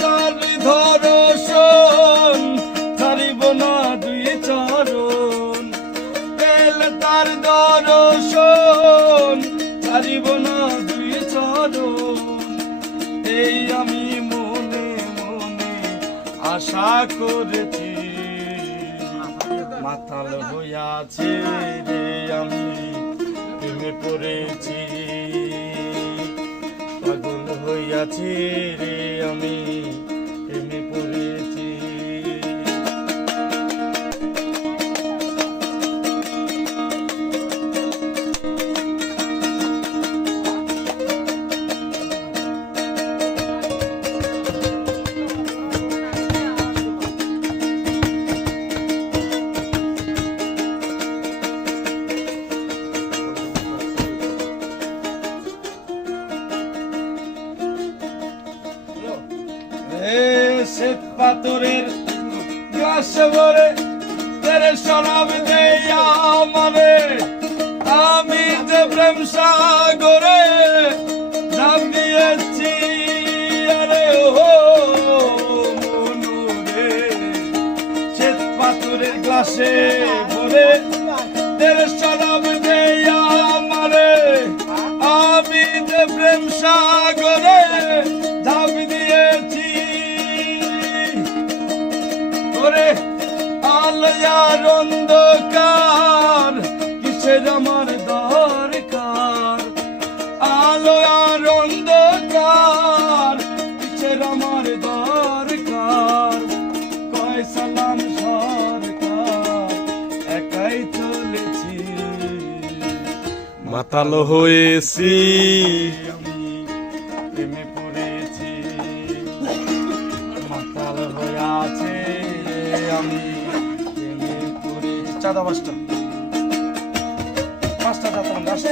তার ধরশন ছাড়িব না দুই চরণ, পেল তার দর্শন ছাড়িব না দুই চরণ। এই আমি মনে মনে আশা করেছি, মাতাল হইয়াছে রে আমি প্রেমে পড়েছি, পাগল হইয়াছি রে আমি প্রেমে পড়েছি। শ্বেত পাথরের গ্লাস ভরে তেরে শরাব দেয়া আমারে, আমি যে প্রেম সাগরে নাম দিয়েছি আরে ও মনুরে। শ্বেত পাথরের গ্লাসে ভরে তেরে শরাব দেয়া আমারে, আমি যে প্রেম সাগরে নাম দিয়েছি। আলোয়ার অন্ধকার কিসের আমার দরকার, আলোয়ার অন্ধকার কিসের আমার দরকার। কয় সালাম সরকার একাই চলেছি, মাতাল হয়েছি আমি প্রেমে পড়েছি, মাতাল হয়ে আছে আমি প্রেমে পড়েছি। চাঁদা পাঁচটা চাতাম গাছ